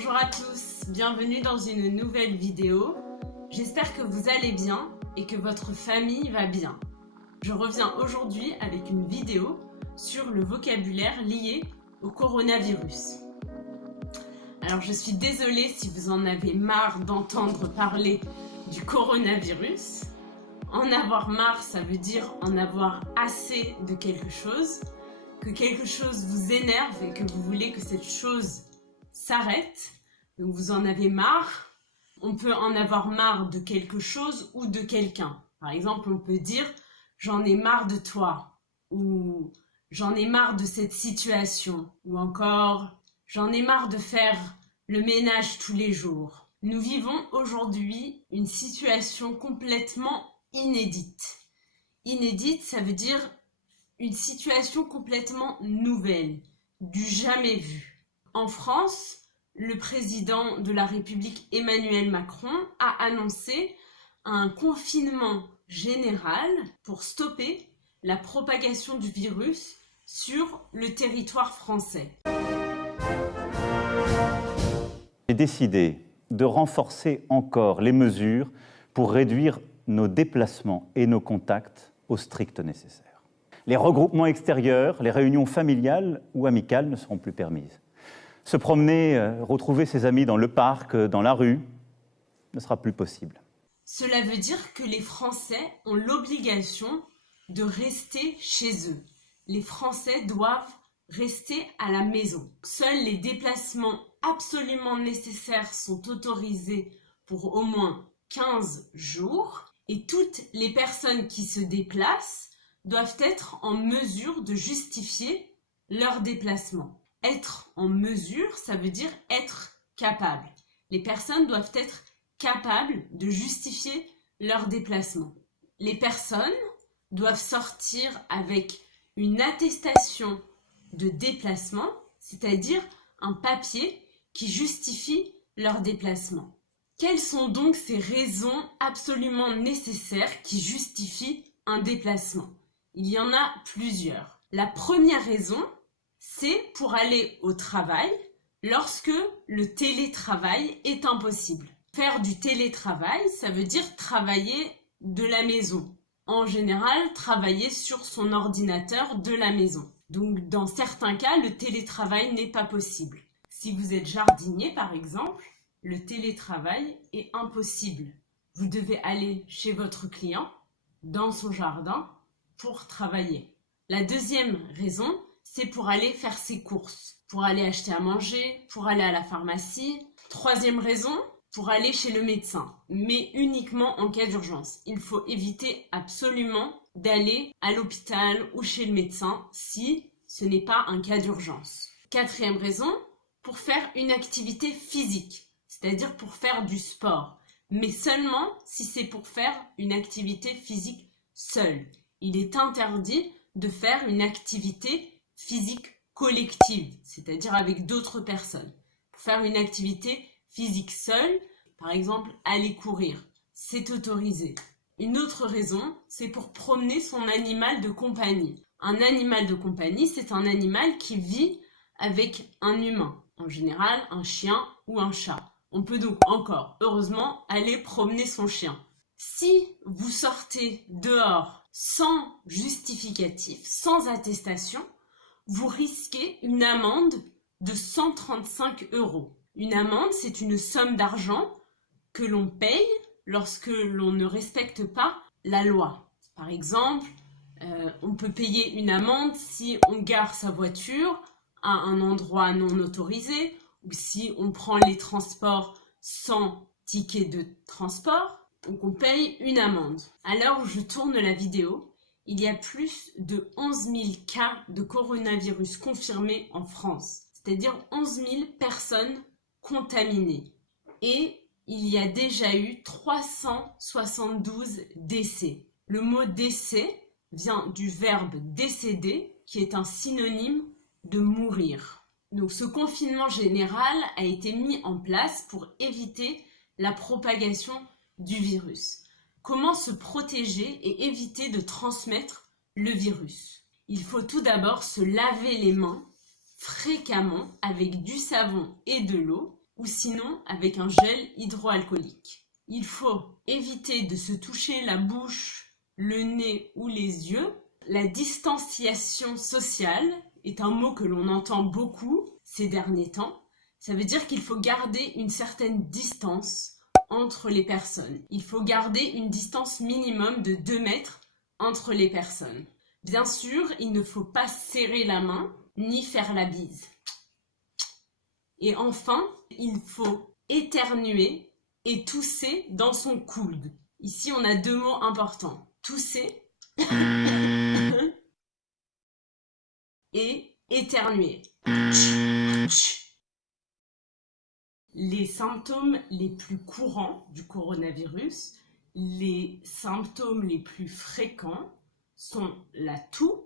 Bonjour à tous, bienvenue dans une nouvelle vidéo. J'espère que vous allez bien et que votre famille va bien. Je reviens aujourd'hui avec une vidéo sur le vocabulaire lié au coronavirus. Alors je suis désolée si vous en avez marre d'entendre parler du coronavirus. En avoir marre, ça veut dire en avoir assez de quelque chose, que quelque chose vous énerve et que vous voulez que cette chose s'arrête. Donc vous en avez marre. On peut en avoir marre de quelque chose ou de quelqu'un. Par exemple, on peut dire « j'en ai marre de toi » ou « j'en ai marre de cette situation » ou encore « j'en ai marre de faire le ménage tous les jours ». Nous vivons aujourd'hui une situation complètement inédite. Inédite, ça veut dire une situation complètement nouvelle, du jamais vu. En France, le président de la République Emmanuel Macron a annoncé un confinement général pour stopper la propagation du virus sur le territoire français. J'ai décidé de renforcer encore les mesures pour réduire nos déplacements et nos contacts au strict nécessaire. Les regroupements extérieurs, les réunions familiales ou amicales ne seront plus permises. Se promener, retrouver ses amis dans le parc, dans la rue, ne sera plus possible. Cela veut dire que les Français ont l'obligation de rester chez eux. Les Français doivent rester à la maison. Seuls les déplacements absolument nécessaires sont autorisés pour au moins 15 jours et toutes les personnes qui se déplacent doivent être en mesure de justifier leur déplacement. Être en mesure, ça veut dire être capable. Les personnes doivent être capables de justifier leur déplacement. Les personnes doivent sortir avec une attestation de déplacement, c'est-à-dire un papier qui justifie leur déplacement. Quelles sont donc ces raisons absolument nécessaires qui justifient un déplacement? Il y en a plusieurs. La première raison, c'est pour aller au travail lorsque le télétravail est impossible. Faire du télétravail, ça veut dire travailler de la maison. En général, travailler sur son ordinateur de la maison. Donc, dans certains cas, le télétravail n'est pas possible. Si vous êtes jardinier, par exemple, le télétravail est impossible. Vous devez aller chez votre client, dans son jardin, pour travailler. La deuxième raison, c'est pour aller faire ses courses, pour aller acheter à manger, pour aller à la pharmacie. Troisième raison, pour aller chez le médecin, mais uniquement en cas d'urgence. Il faut éviter absolument d'aller à l'hôpital ou chez le médecin si ce n'est pas un cas d'urgence. Quatrième raison, pour faire une activité physique, c'est-à-dire pour faire du sport, mais seulement si c'est pour faire une activité physique seule. Il est interdit de faire une activité physique collective, c'est-à-dire avec d'autres personnes. Pour faire une activité physique seule, par exemple aller courir, c'est autorisé. Une autre raison, c'est pour promener son animal de compagnie. Un animal de compagnie, c'est un animal qui vit avec un humain, en général un chien ou un chat. On peut donc encore, heureusement, aller promener son chien. Si vous sortez dehors sans justificatif, sans attestation, vous risquez une amende de 135 €. Une amende, c'est une somme d'argent que l'on paye lorsque l'on ne respecte pas la loi. Par exemple, on peut payer une amende si on gare sa voiture à un endroit non autorisé ou si on prend les transports sans ticket de transport. Donc on paye une amende. À l'heure où je tourne la vidéo, il y a plus de 11 000 cas de coronavirus confirmés en France, c'est-à-dire 11 000 personnes contaminées. Et il y a déjà eu 372 décès. Le mot décès vient du verbe décéder, qui est un synonyme de mourir. Donc ce confinement général a été mis en place pour éviter la propagation du virus. Comment se protéger et éviter de transmettre le virus? Il faut tout d'abord se laver les mains fréquemment avec du savon et de l'eau ou sinon avec un gel hydroalcoolique. Il faut éviter de se toucher la bouche, le nez ou les yeux. La distanciation sociale est un mot que l'on entend beaucoup ces derniers temps. Ça veut dire qu'il faut garder une certaine distance entre les personnes. Il faut garder une distance minimum de 2 mètres entre les personnes. Bien sûr, il ne faut pas serrer la main ni faire la bise. Et enfin, il faut éternuer et tousser dans son coude. Ici, on a 2 mots importants. Tousser et éternuer. Les symptômes les plus courants du coronavirus, les symptômes les plus fréquents sont la toux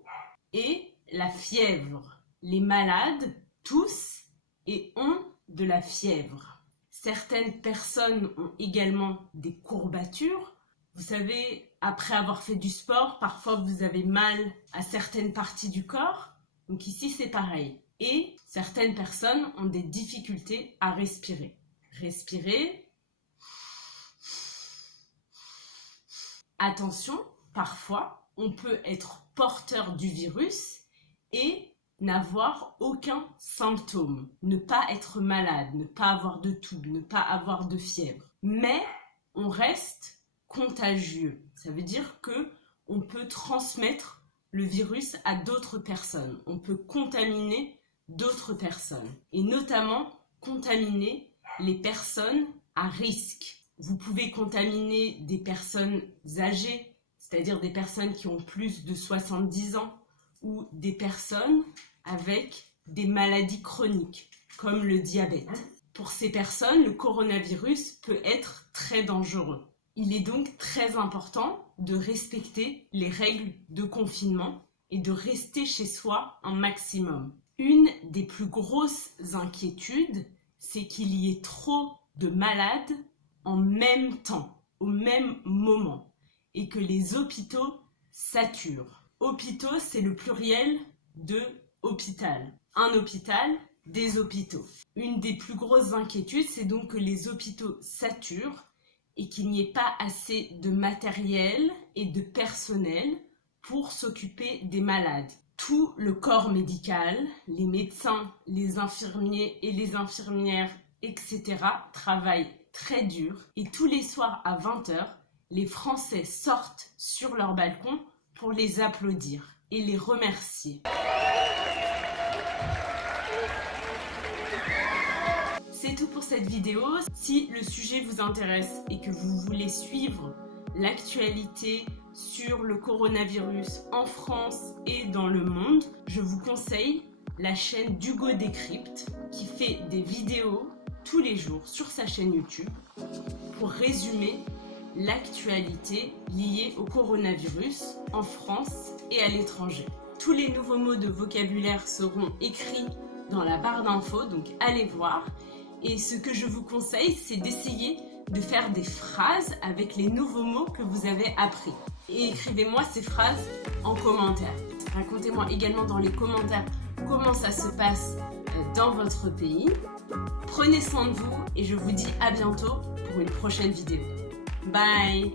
et la fièvre. Les malades toussent et ont de la fièvre. Certaines personnes ont également des courbatures. Vous savez, après avoir fait du sport, parfois vous avez mal à certaines parties du corps. Donc ici, c'est pareil. Et certaines personnes ont des difficultés à respirer. Respirer. Attention, parfois, on peut être porteur du virus et n'avoir aucun symptôme. Ne pas être malade, ne pas avoir de toux, ne pas avoir de fièvre. Mais on reste contagieux. Ça veut dire qu'on peut transmettre le virus à d'autres personnes. On peut contaminer d'autres personnes et notamment contaminer les personnes à risque. Vous pouvez contaminer des personnes âgées, c'est-à-dire des personnes qui ont plus de 70 ans ou des personnes avec des maladies chroniques comme le diabète. Pour ces personnes, le coronavirus peut être très dangereux. Il est donc très important de respecter les règles de confinement et de rester chez soi un maximum. Une des plus grosses inquiétudes, c'est qu'il y ait trop de malades en même temps, au même moment, et que les hôpitaux saturent. Hôpitaux, c'est le pluriel de hôpital. Un hôpital, des hôpitaux. Une des plus grosses inquiétudes, c'est donc que les hôpitaux saturent et qu'il n'y ait pas assez de matériel et de personnel pour s'occuper des malades. Tout le corps médical, les médecins, les infirmiers et les infirmières, etc. travaillent très dur et tous les soirs à 20h, les Français sortent sur leur balcon pour les applaudir et les remercier. C'est tout pour cette vidéo. Si le sujet vous intéresse et que vous voulez suivre l'actualité sur le coronavirus en France et dans le monde, je vous conseille la chaîne d'Hugo Décrypte qui fait des vidéos tous les jours sur sa chaîne YouTube pour résumer l'actualité liée au coronavirus en France et à l'étranger. Tous les nouveaux mots de vocabulaire seront écrits dans la barre d'infos, donc allez voir. Et ce que je vous conseille, c'est d'essayer de faire des phrases avec les nouveaux mots que vous avez appris. Et écrivez-moi ces phrases en commentaire. Racontez-moi également dans les commentaires comment ça se passe dans votre pays. Prenez soin de vous et je vous dis à bientôt pour une prochaine vidéo. Bye!